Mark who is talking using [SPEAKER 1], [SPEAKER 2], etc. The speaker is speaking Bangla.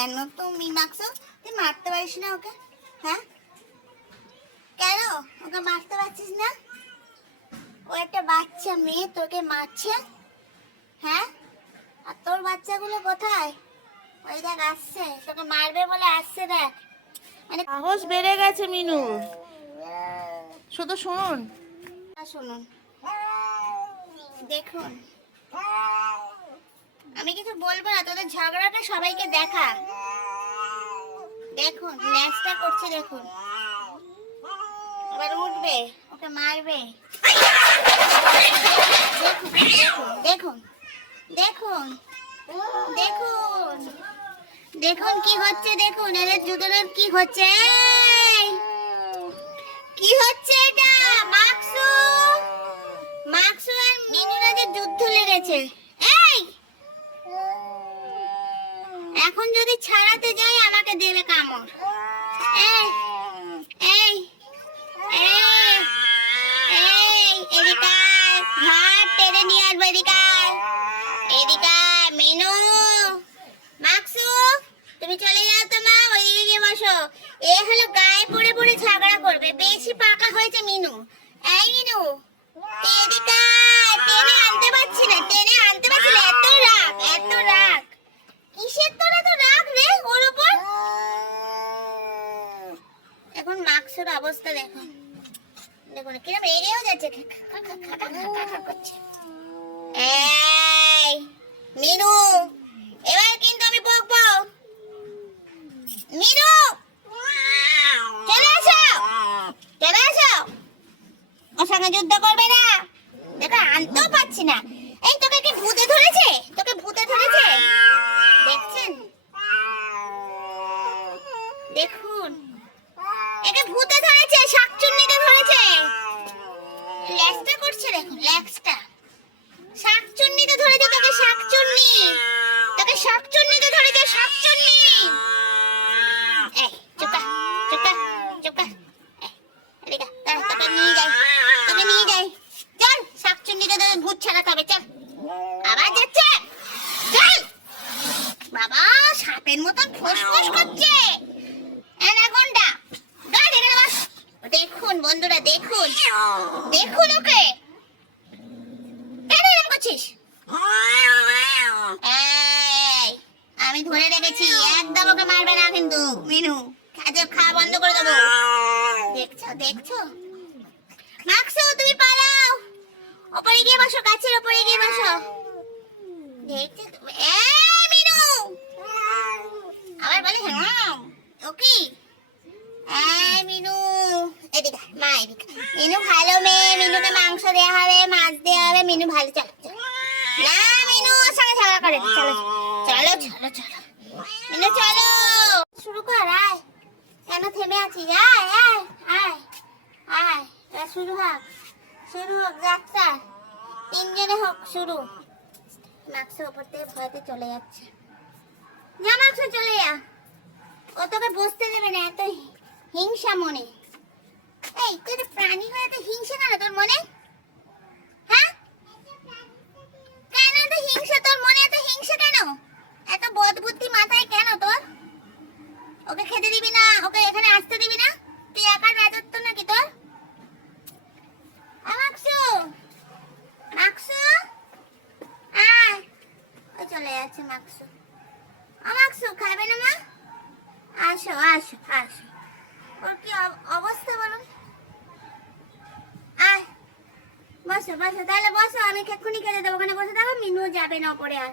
[SPEAKER 1] কেন তুমি মাকসু তুই মারতে পারিস না ওকে হ্যাঁ? কেন? ওকে মারতে পারছিস না? ও একটা বাচ্চা মেয়ে তোকে মারছে হ্যাঁ? আর তোর বাচ্চাগুলো কোথায়? ওই দেখ আসছে তোকে মারবে বলে আসছে দেখ। মানে
[SPEAKER 2] সাহস বেড়ে গেছে মিনু। শুধু শুনুন।
[SPEAKER 1] শুনুন। দেখুন। আমি কিছু বলব না, তোদের ঝগড়াটা সবাইকে দেখা। দেখুন ন্যাচটা করছে, দেখুন। এবার উঠবে, ওকে মারবে। দেখুন দেখুন দেখুন দেখুন কি হচ্ছে, দেখুন, এদের জুতোদের কি হচ্ছে কি হচ্ছে এটা? মাকসু! মাকসু আর মিনুরাদের যুদ্ধ লেগেছে এই এখন যদি ছাড়াতে যাই আমাকে দেবে কামড়। এই এই এই তুমি চলে যাও তো মা বসো। এ হলো গায়ে পড়ে পড়ে ঝগড়া করবে, বেশি পাকা হয়েছে মিনু। এই মিনু টেনে আনতে পারছি না, টেনে আনতে পারছি না এত রাগ এত রাগ কিসের তোর এত রাগ রে ওর উপর মাক্সের অবস্থা দেখুন, কিরম রেগেও যাচ্ছে। করছে। এই, মিনু, এবার কিন্তু আমি বকবো মিনু, চলে আসো ওর সঙ্গে যুদ্ধ করবে না। দেখো, আনতেও পাচ্ছি না। এই, তোকে কি ভূতে ধরেছে তোকে ভূতে ধরেছে দেখছেন দেখুন একে ভূতে ধরেছে শাকচুন্নিতে ধরেছে ল্যাক্সটা করছে দেখুন ল্যাক্সটা শাকচুন্নিতে ধরেছে তোকে শাকচুন্নি। তোকে শাকচুন্নিতে ধরেছে শাকচুন্নি। এই, চুপা চুপা চুপা এদিকে দাঁড়া তোকে নিয়ে যাই, তোকে নিয়ে যাই। চল শাকচুন্নিতে তোকে ভূত ছাড়াতে হবে, চল। আবার যাচ্ছে। চল। বাবা, সাপের মতন ফোসফোস করছে। অ্যানাকোন্ডা দেখুন, বন্ধুরা, দেখুন। দেখুন ওকে। করছিস? আমি ধরে রেখেছি, একদম ওকে মারবে না কিন্তু। মিনু খাজে খাওয়া বন্ধ করে দেবো। দেখছ দেখছ? মাকসু, তুমি পালাও। ওপরে গিয়ে বসো ওপরে গিয়ে বসো। দেখছ মিনু! আবার বলে হ্যাঁ মিনু, এদিকে মা এদিকে মিনু ভালো মেয়ে, মিনুকে মাংস দেওয়া হবে, মাছ দেওয়া হবে, মিনু ভালো, চলো চলো। না মিনু ওর সঙ্গে ঝগড়া করে। চলো চলো চলো চলো। মিনু চলো। শুরু কর, আয়। কেন থেমে আছিস? আয় আয় আয় আয়। শুরু হোক। শুরু হোক, যাত্রা। তিনজনে হোক, শুরু। মাক্স ওপর থেকে ভয়তে চলে যাচ্ছে। যা, মাক্স চলে যা। ও তোকে বসতে দেবে না, এত হিংসা মনে। এই তুই প্রাণী হয়ে এত হিংসা কেন? তোর মনে হ্যাঁ কেন এত হিংসা তোর মনে এত হিংসা কেন এত বদবুদ্ধি মাথায় কেন তোর ওকে খেতে দিবি না ওকে এখানে আসতে দিবি না তুই একার রাজত্ব নাকি তোর আমাকসু মাকসু আয় ওই চলে যাচ্ছে মাকসু আমাকসু খাবে না মা? আসো আসো আসো। ওর কি অবস্থা বলুন? আয়, বসো বসো। তাহলে বসো, আমি এক্ষুনি খেতে দেবো। ওখানে বসে থাকো, মিনু যাবে না পরে আর।